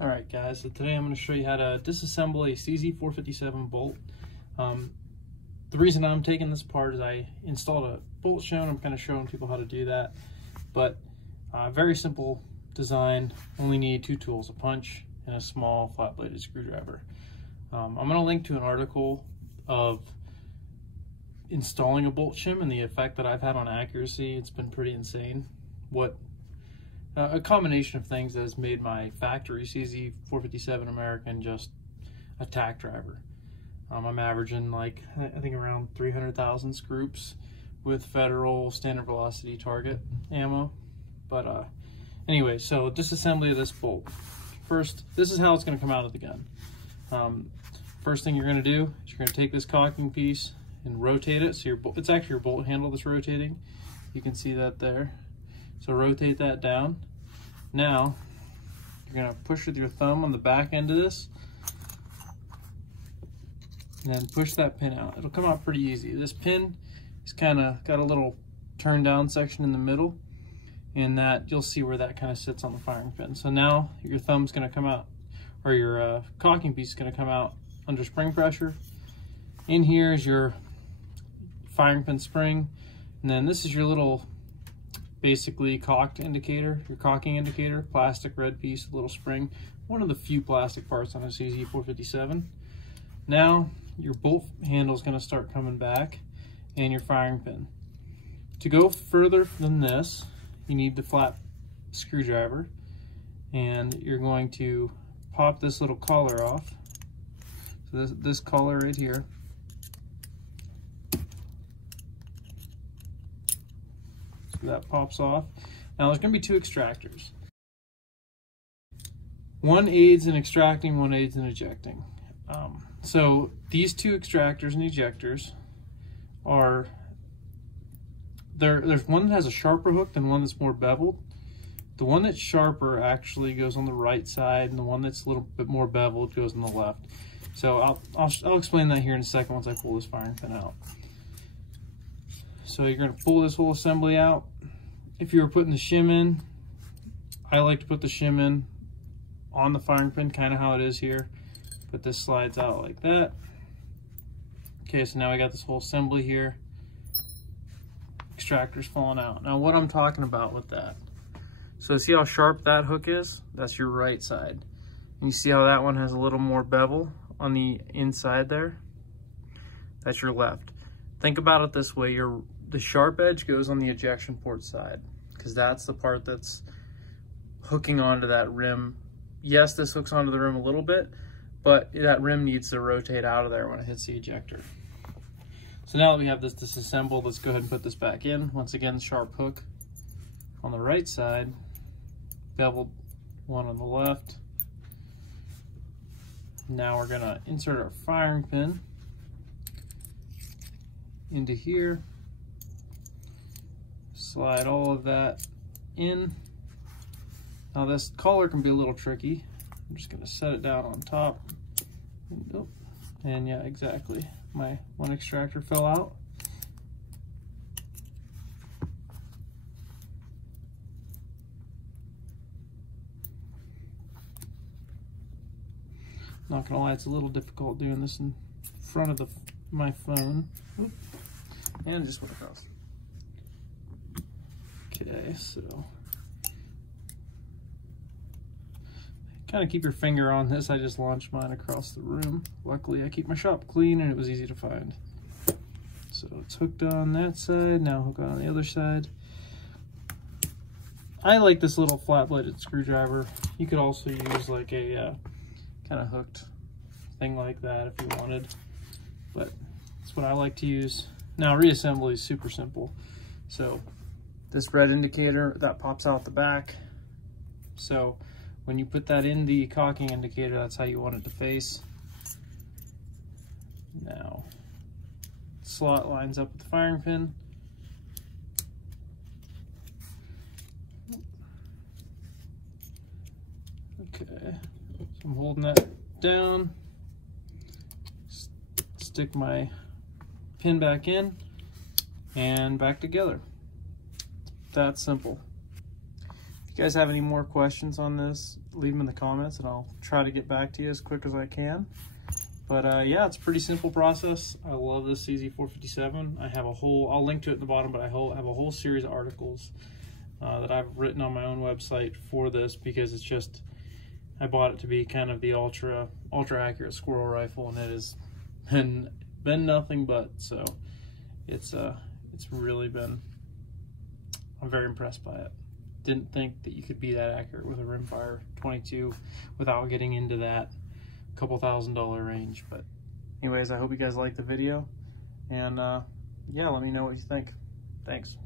Alright guys, so today I'm going to show you how to disassemble a CZ457 bolt. The reason I'm taking this apart is I installed a bolt show and I'm kind of showing people how to do that. But very simple design, only need two tools, a punch and a small flat-bladed screwdriver. I'm going to link to an article of installing a bolt shim and the effect that I've had on accuracy. It's been pretty insane. A combination of things that has made my factory CZ457 American just a tack driver. I'm averaging like, I think around 300,000 scoops with Federal standard velocity target ammo. But anyway, so disassembly of this bolt. First, this is how it's going to come out of the gun. First thing you're going to do is you're going to take this cocking piece and rotate it. So it's actually your bolt handle that's rotating. You can see that there. So rotate that down. Now, you're going to push with your thumb on the back end of this, and then push that pin out. It'll come out pretty easy. This pin is kind of got a little turn down section in the middle, and that you'll see where that kind of sits on the firing pin. So now your thumb's going to come out, or your cocking piece is going to come out under spring pressure. In here is your firing pin spring, and then this is your little basically cocked indicator, your cocking indicator, plastic red piece, little spring, one of the few plastic parts on a CZ457. Now your bolt handle is going to start coming back and your firing pin. To go further than this, you need the flat screwdriver, and you're going to pop this little collar off. So this collar right here. That pops off. Now there's going to be two extractors. One aids in extracting, one aids in ejecting. So these two extractors and ejectors are, there's one that has a sharper hook than one that's more beveled. The one that's sharper actually goes on the right side, and the one that's a little bit more beveled goes on the left. So I'll explain that here in a second once I pull this firing pin out. So you're going to pull this whole assembly out. If you were putting the shim in, I like to put the shim in on the firing pin, kind of how it is here. But this slides out like that. Okay, so now we got this whole assembly here. Extractor's falling out. Now what I'm talking about with that. So see how sharp that hook is? That's your right side. And you see how that one has a little more bevel on the inside there? That's your left. Think about it this way, the sharp edge goes on the ejection port side, because that's the part that's hooking onto that rim. Yes, this hooks onto the rim a little bit, but that rim needs to rotate out of there when it hits the ejector. So now that we have this disassembled, let's go ahead and put this back in. Once again, sharp hook on the right side, beveled one on the left. Now we're gonna insert our firing pin into here, slide all of that in. Now this collar can be a little tricky. I'm just going to set it down on top. And yeah, exactly. My one extractor fell out. Not gonna lie, it's a little difficult doing this in front of my phone. Oop. And just went across. Okay, so kind of keep your finger on this. I just launched mine across the room. Luckily, I keep my shop clean and it was easy to find. So it's hooked on that side, now hook on the other side. I like this little flat-bladed screwdriver. You could also use like a kind of hooked thing like that if you wanted, but that's what I like to use. Now reassembly is super simple. So this red indicator, that pops out the back. So when you put that in the cocking indicator, that's how you want it to face. Now, slot lines up with the firing pin. Okay, so I'm holding that down. Stick my pin back in and back together. That simple. If you you guys have any more questions on this, leave them in the comments and I'll try to get back to you as quick as I can. But yeah, it's a pretty simple process. I love this CZ457. I have a whole, I'll link to it at the bottom, but I have a whole series of articles that I've written on my own website for this, because it's just, I bought it to be kind of the ultra accurate squirrel rifle, and it has been nothing but. So it's really been, I'm very impressed by it. Didn't think that you could be that accurate with a rimfire 22 without getting into that couple $1,000 range. But anyways, I hope you guys liked the video, and yeah, let me know what you think. Thanks.